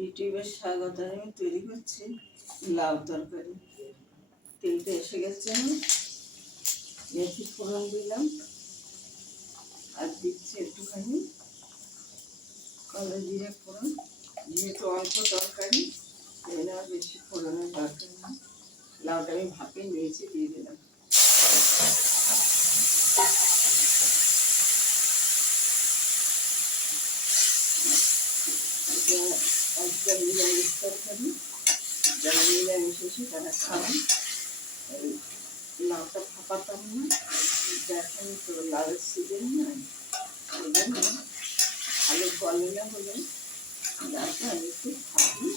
ইউটিউবে স্বাগত। আমি তৈরি করছি লাউ তরকারি। তেলটা এসে গেছে, আমি মেথি ফোড়ন দিলাম আর দিচ্ছি একটুখানি কালো জিরে ফোড়ন। যেহেতু অল্প তরকারি এখানে আর বেশি ফোড়নের দরকার নেই। লাউটা আমি ভাপে নিয়েছি, দিয়ে দিলাম। একটা নিরামিষ তরকারি, যারা নিরামিষ এসে তারা খাবেন। লাউটা ভাপাতাম না, এখন তো লাউয়ের সিজন নয়, ওই জন্য আলু গলে না বলে লাউটা আমি একটু ভাবি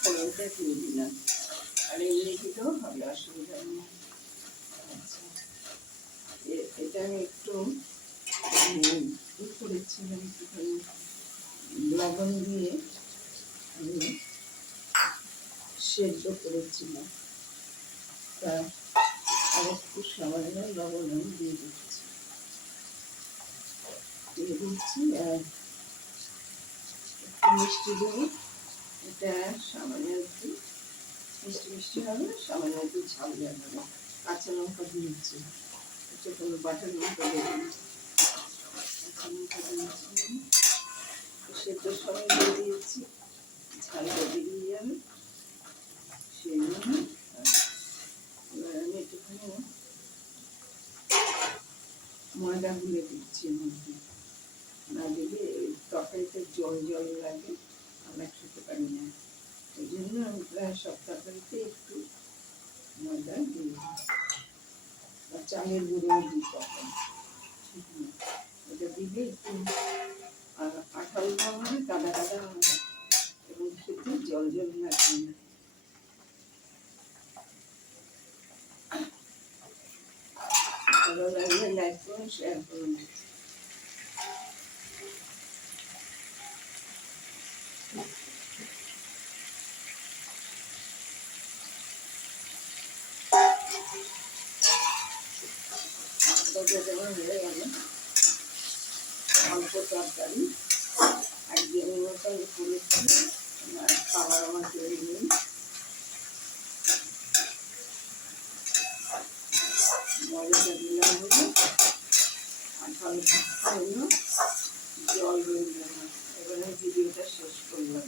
ফোড়নটা দিয়ে দিলাম। আর এমনি দিলেও হবে, অসুবিধা নেই। আচ্ছা, এটা আমি একটু করেছিলাম, একটুখানি লবণ দিয়ে আমি সেদ্ধ করেছিলাম, তা আর একটু সামান্য লবণ আমি দিয়ে দিচ্ছি আর একটু মিষ্টি দেবো। এটা সামান্য একটু মিষ্টি মিষ্টি হবে, সামান্য একটু ঝাল দেওয়া হবে। কাঁচা লঙ্কা দিয়েছি, একটু কোনো বাটার লঙ্কা দিয়ে দিচ্ছি, কাঁচা লঙ্কা দিয়েছি, সেদ্ধ সময় দিয়ে দিয়েছি, ঝালটা বেরিয়ে যাবে সেই জন্য। এবার আমি একটুখানি ময়দা গুলে দিচ্ছি মধ্যে, না দিলে তরকারিতে জল জল লাগে, আমরা খেতে পারি না। ওই জন্য আমি প্রায় সব তরকারিতে একটু ময়দা দিয়ে দিই, আর চালের গুঁড়ো দিই তখন। এটা দিলে একটু আঠালো হবে, কাদা কাদা হবে এবং খেতে জল জল লাগবে না। ভালো লাগলে লাইক করুন, শেয়ার করুন। যেমন হয়ে গেল অল্প তরকারি, একদিনের মতো আমি করেছি, খাবার আমার তৈরি নেই। মজাটা দিলাম হলো আর ভালো হলো, জল বেরিয়ে গেল। এবার আমি ভিডিওটা শেষ করলাম।